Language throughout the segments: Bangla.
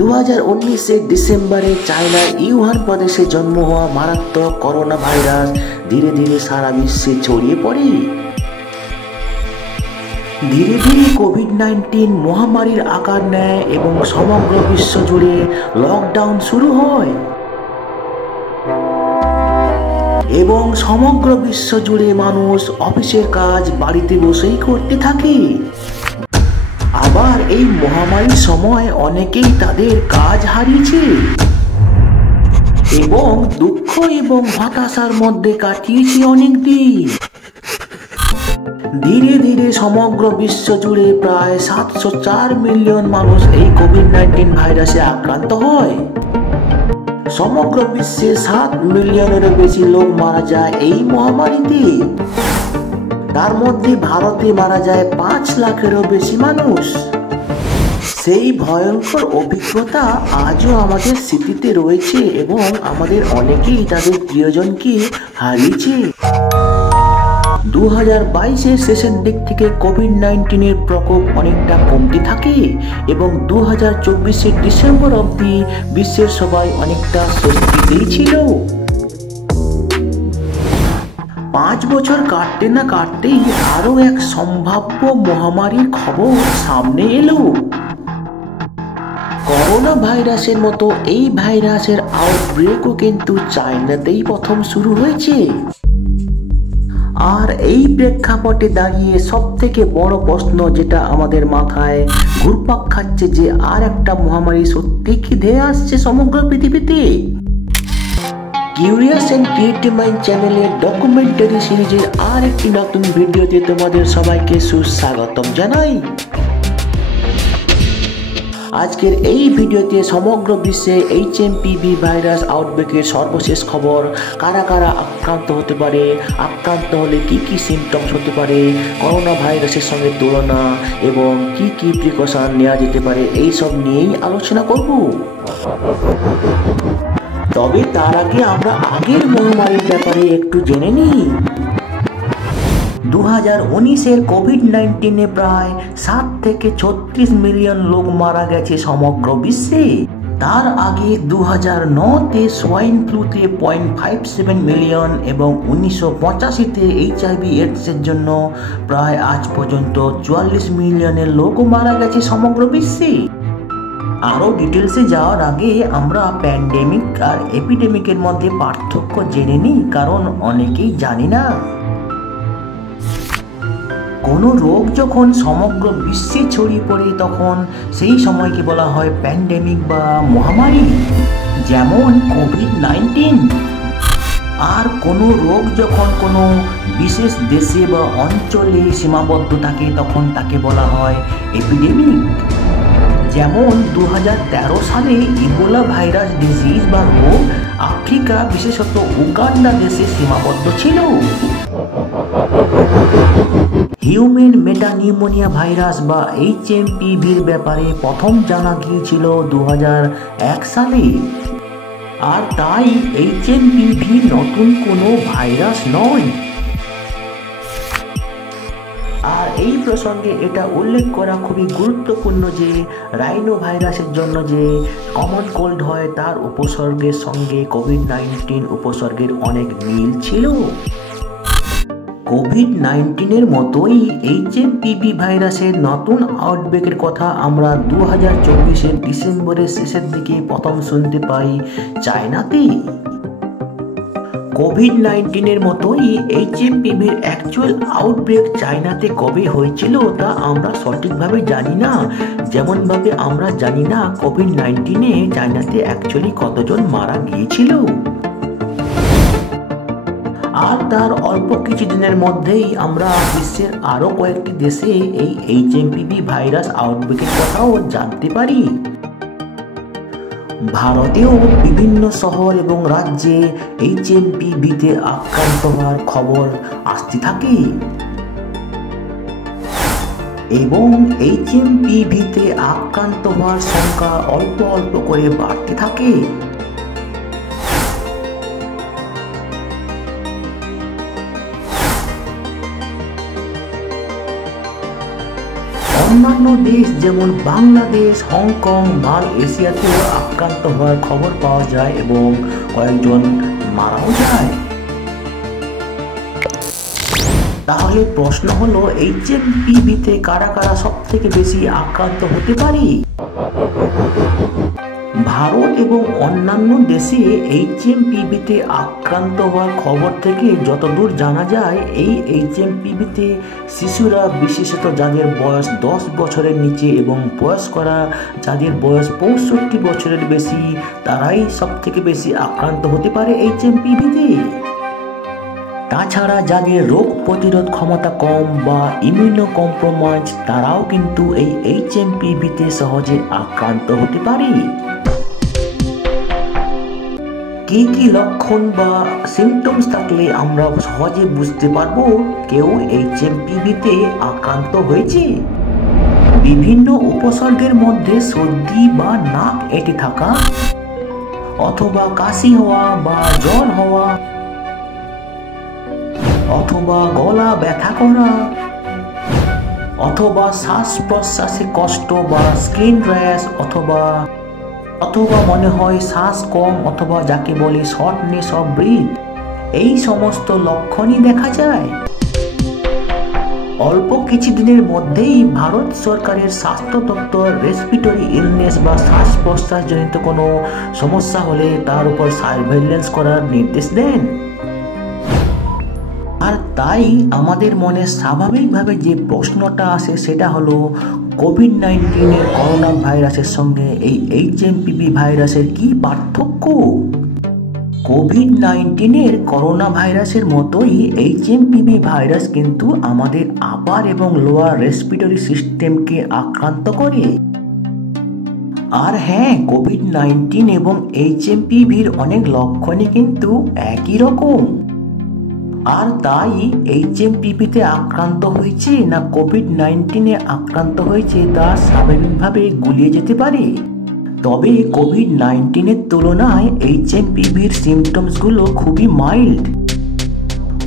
2019 ডিসেম্বরে চায়নার ইউহান প্রদেশে জন্ম হওয়া মারাত্মক করোনা ভাইরাস ধীরে ধীরে সারা বিশ্বে ছড়িয়ে পড়ে। ধীরে ধীরে কোভিড-19 মহামারীর আকার নেয় এবং সমগ্র বিশ্ব জুড়ে লকডাউন শুরু হয় এবং সমগ্র বিশ্ব জুড়ে মানুষ অফিসের কাজ বাড়িতে বসেই করতে থাকে। আবার এই মহামারীর সময় অনেকেই তাদের কাজ হারিয়েছে এবং দুঃখ এবং হতাশার মধ্যে কাটিয়েছে অনেক দিন। ধীরে ধীরে সমগ্র বিশ্ব জুড়ে প্রায় 704 মিলিয়ন মানুষ এই কোভিড-19 ভাইরাসে আক্রান্ত হয়। সমগ্র বিশ্বে 7 মিলিয়নেরও বেশি লোক মারা যায় এই মহামারীতে। তার মধ্যে ভারতে মারা যায় 5 লাখেরও বেশি মানুষ। সেই ভয়ঙ্কর অভিজ্ঞতা আজও আমাদের স্মৃতিতে রয়েছে এবং আমাদের অনেকেই তাদের প্রিয়জনকে হারিয়েছে। 2022-এর শেষের দিক থেকে কোভিড-19-এর প্রকোপ অনেকটা কমতে থাকে এবং 2024-এর ডিসেম্বর অবধি বিশ্বের সবাই অনেকটা স্বস্তিতেই ছিল। 5 বছর কাটতে না কাটতেই আরো এক সম্ভাব্য মহামারীর খবর সামনে এলো। করোনা ভাইরাসের মতো এই ভাইরাসের আউটব্রেকও কিন্তু চায়নাতেই প্রথম শুরু হয়েছে। আর এই প্রেক্ষাপটে দাঁড়িয়ে সব থেকে বড় প্রশ্ন যেটা আমাদের মাথায় ঘুরপাক খাচ্ছে যে আর একটা মহামারী সত্যি কি ধেয়ে আসছে সমগ্র পৃথিবীতে। কিউরিয়াস এন্ড ক্রিয়েটিভ মাইন্ড চ্যানেলের ডকুমেন্টারি সিরিজের আর একটি নতুন ভিডিওতে তোমাদের সবাইকে সুস্বাগতম জানাই। আজকের এই ভিডিওতে সমগ্র বিশ্বে HMPV ভাইরাস আউটব্রেকের সর্বশেষ খবর, কারা কারা আক্রান্ত হতে পারে, আক্রান্ত হলে কি কি সিমটমস হতে পারে, করোনা ভাইরাসের সঙ্গে তুলনা এবং কি কি প্রিকশন নেওয়া যেতে পারে, এই সব নিয়েই আলোচনা করব। তবে তার আগে আমরা আগের মহামারীর ব্যাপারে একটু জেনে নিই। 2019-এর কোভিড-19-এ প্রায় 7 থেকে 36 মিলিয়ন লোক মারা গেছে সমগ্র বিশ্বে। তার আগে 2009-তে সোয়াইন ফ্লুতে 0.57 মিলিয়ন এবং 1985-তে HIV এডসের জন্য প্রায় আজ পর্যন্ত 44 মিলিয়নের লোক মারা গেছে সমগ্র বিশ্বে। আরও ডিটেলসে যাওয়ার আগে আমরা প্যান্ডেমিক আর এপিডেমিকের মধ্যে পার্থক্য জেনে নিই, কারণ অনেকেই জানি না। কোনো রোগ যখন সমগ্র বিশ্বে ছড়িয়ে পড়ে তখন সেই সময়কে বলা হয় প্যান্ডেমিক বা মহামারী, যেমন কোভিড-19। আর কোনো রোগ যখন কোনো বিশেষ দেশে বা অঞ্চলে সীমাবদ্ধ থাকে তখন তাকে বলা হয় এপিডেমিক। যেমন 2013 সালে ইবোলা ভাইরাস ডিজিজ বা রোগ আফ্রিকা বিশেষত উগান্ডা দেশে সীমাবদ্ধ ছিল। হিউম্যান মেটানিউমোনিয়া ভাইরাস বা HMPVর ব্যাপারে প্রথম জানা গিয়েছিল 2001 সালে। আর তাই HMPV নতুন কোনো ভাইরাস নয়। আর এই প্রসঙ্গে এটা উল্লেখ করা খুবই গুরুত্বপূর্ণ যে রাইনো ভাইরাসের জন্য যে কমন কোল্ড হয় তার উপসর্গের সঙ্গে কোভিড-19 উপসর্গের অনেক মিল ছিল। কোভিড-19-এর মতোই HMPV ভাইরাসের নতুন আউটব্রেকের কথা আমরা 2024-এর ডিসেম্বরের শেষের দিকে প্রথম শুনতে পাই চায়নাতে। কোভিড-19-এর মতোই HMPVর অ্যাকচুয়াল আউটব্রেক চায়নাতে কবে হয়েছিল তা আমরা সঠিকভাবে জানি না। যেমনভাবে আমরা জানি না কোভিড-19-এ চায়নাতে অ্যাকচুয়ালি কতজন মারা গিয়েছিল। আর তার অল্প কিছুদিনের মধ্যেই আমরা বিশ্বের আরও কয়েকটি দেশে এই HMPV ভাইরাস আউটব্রেকের কথাও জানতে পারি। ভারতেও বিভিন্ন শহর এবং রাজ্যে HMPVতে আক্রান্ত হওয়ার খবর আসতে থাকে এবং HMPVতে আক্রান্ত হওয়ার সংখ্যা অল্প অল্প করে বাড়তে থাকে। অন্যান্য দেশ যেমন বাংলাদেশ, হংকং, মালয়েশিয়াতেও আক্রান্ত হওয়ার খবর পাওয়া যায় এবং কয়েকজন মারাও যায়। তাহলে প্রশ্ন হলো, HMPV-তে কারা কারা সব থেকে বেশি আক্রান্ত হতে পারে? ভারত এবং অন্যান্য দেশে HMPV-তে আক্রান্ত হওয়ার খবর থেকে যতদূর জানা যায়, এই HMPV-তে শিশুরা, বিশেষত যাদের বয়স 10 বছরের নিচে এবং বয়স্করা যাদের বয়স 65 বছরের বেশি, তারাই সব থেকে বেশি আক্রান্ত হতে পারে HMPV-তে। তাছাড়া যাদের রোগ প্রতিরোধ ক্ষমতা কম বা ইমিউনো কম্প্রোমাইজ, তারাও কিন্তু এই HMPV-তে সহজে আক্রান্ত হতে পারে। কি কি লক্ষণ বা সিমটমস থাকলে আমরা সহজে বুঝতে পারবো কেউ HMPV-তে আক্রান্ত হয়েছে? বিভিন্ন উপসর্গের মধ্যে সর্দি বা নাক এঁটে থাকা, অথবা কাশি হওয়া বা জ্বর হওয়া, অথবা গলা ব্যথা করা, অথবা শ্বাস প্রশ্বাসে কষ্ট বা স্কিন র্যাশ, অথবা মনে হয় শ্বাস কম, অথবা যাকে বলে শর্টনেস অফ ব্রিথ, এই সমস্ত লক্ষণই দেখা যায়। অল্প কিছুদিনের মধ্যেই ভারত সরকারের স্বাস্থ্য দপ্তর রেসপিরেটরি ইলনেস বা শ্বাস প্রশ্বাসজনিত কোনো সমস্যা হলে তার উপর সার্ভেইলেন্স করার নির্দেশ দেন। আর তাই আমাদের মনে স্বাভাবিকভাবে যে প্রশ্নটা আসে সেটা হলো, কোভিড-19 করোনা ভাইরাসের সঙ্গে এই HMPV ভাইরাসের কি পার্থক্য? কোভিড-19 করোনা ভাইরাসের মতোই HMPV ভাইরাস কিন্তু আমাদের আপার এবং লোয়ার রেসপিরেটরি সিস্টেমকে আক্রান্ত করে। আর হ্যাঁ, কোভিড-19 এবং HMPVর অনেক লক্ষণই কিন্তু একই রকম। আর তাই HMPV-তে আক্রান্ত হয়েছে না কোভিড-19 আক্রান্ত হয়েছে তা স্বাভাবিকভাবে গুলিয়ে যেতে পারে। তবে কোভিড-19 তুলনায় HMPVর সিমটমসগুলো খুবই মাইল্ড।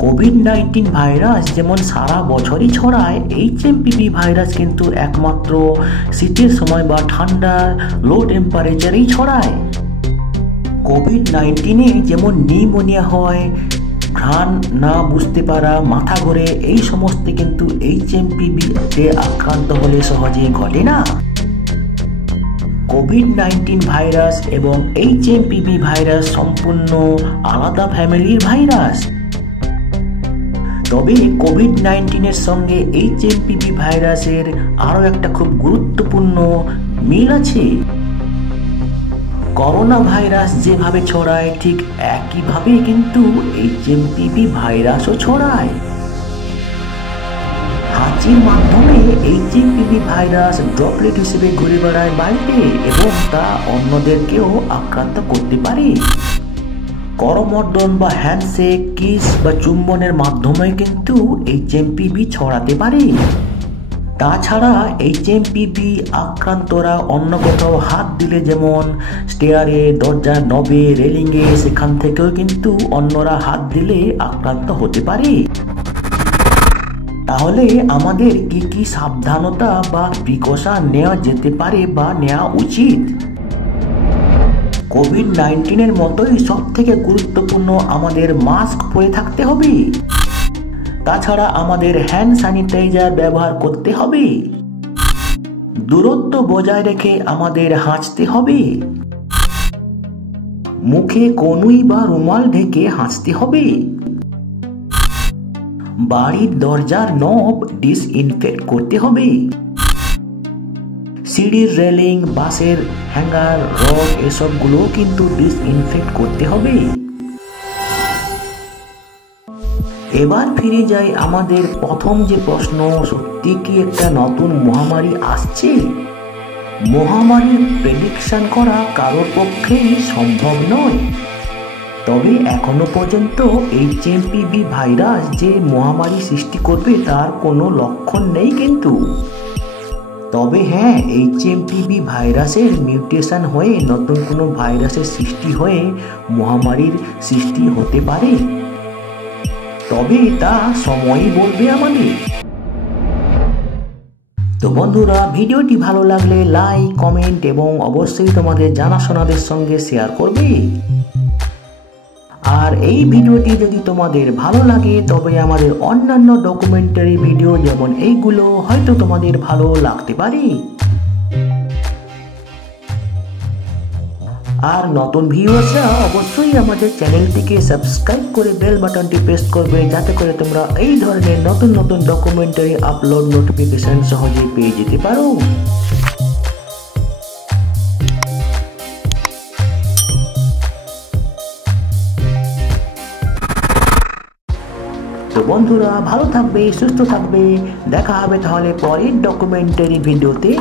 কোভিড-19 ভাইরাস যেমন সারা বছরই ছড়ায়, HMPV ভাইরাস কিন্তু একমাত্র শীতের সময় বা ঠান্ডা লো টেম্পারেচারেই ছড়ায়। কোভিড-19 যেমন নিউমোনিয়া হয়, ঘ্রাণ না বুঝতে পারা, মাথা ঘোরে, এই সমস্ত কিন্তু HMPV-তে আক্রান্ত হলে সহজে ঘটে না। কোভিড-19 ভাইরাস এবং HMPV ভাইরাস সম্পূর্ণ আলাদা ফ্যামিলির ভাইরাস। তবে কোভিড-19 সঙ্গে HMPV ভাইরাসের আরও একটা খুব গুরুত্বপূর্ণ মিল আছে। করোনা ভাইরাস যেভাবে ছড়ায় ঠিক একইভাবে কিন্তু HMPV ভাইরাসও ছড়ায়। হাঁচির মাধ্যমে HMPV ভাইরাস ড্রপলেট হিসেবে ঘুরে বেড়ায় বাড়িতে এবং তা অন্যদেরকেও আক্রান্ত করতে পারে। করমর্দন বা হ্যান্ডশেক, কিস বা চুম্বনের মাধ্যমে কিন্তু HMPV ছড়াতে পারে। তাছাড়া HMPV আক্রান্তরা অন্য কোথাও হাত দিলে, যেমন স্টেয়ারে, দরজার নবে, রেলিংয়ে, সেখান থেকেও কিন্তু অন্যরা হাত দিলে আক্রান্ত হতে পারে। তাহলে আমাদের কি কি সাবধানতা বা প্রিকশন নেওয়া যেতে পারে বা নেওয়া উচিত? কোভিড-19 মতোই সব থেকে গুরুত্বপূর্ণ আমাদের মাস্ক পরে থাকতে হবে। তাছাড়া আমাদের হ্যান্ড স্যানিটাইজার ব্যবহার করতে হবে। দূরত্ব বজায় রেখে আমাদের হাঁচতে হবে। মুখে কনুই বা রুমাল ঢেকে হাঁচতে হবে। বাড়ির দরজার নব ডিসইনফেক্ট করতে হবে। সিঁড়ির রেলিং, বাসের হ্যাঙ্গার, রড এসবগুলো কিন্তু ডিসইনফেক্ট করতে হবে। এবার ফিরে যাই আমাদের প্রথম যে প্রশ্ন, সত্যি কি একটা নতুন মহামারী আসছে? মহামারীর প্রেডিকশন করা কারোর পক্ষেই সম্ভব নয়। তবে এখনো পর্যন্ত HMPV ভাইরাস যে মহামারী সৃষ্টি করবে তার কোনো লক্ষণ নেই কিন্তু। তবে হ্যাঁ, HMPV ভাইরাসের মিউটেশন হয়ে নতুন কোনো ভাইরাসের সৃষ্টি হয়ে মহামারীর সৃষ্টি হতে পারে। তবে তা সময়ই বলবে আমাদের। তো বন্ধুরা, ভিডিওটি ভালো লাগলে লাইক, কমেন্ট এবং অবশ্যই তোমাদের জানাশোনাদের সঙ্গে শেয়ার করবে। আর এই ভিডিওটি যদি তোমাদের ভালো লাগে তবে আমাদের অন্যান্য ডকুমেন্টারি ভিডিও যেমন এইগুলো হয়তো তোমাদের ভালো লাগতে পারে। আর নতুন ভিউয়ার্সরা অবশ্যই আমাদের চ্যানেলটিকে সাবস্ক্রাইব করে বেল বাটনটি প্রেস করবে, যাতে করে তোমরা এই ধরনের নতুন নতুন ডকুমেন্টারি আপলোড নোটিফিকেশন সহজেই পেয়ে যেতে পারো। তো বন্ধুরা, ভালো থাকবে, সুস্থ থাকবে। দেখা হবে তাহলে পরের ডকুমেন্টারি ভিডিওতে।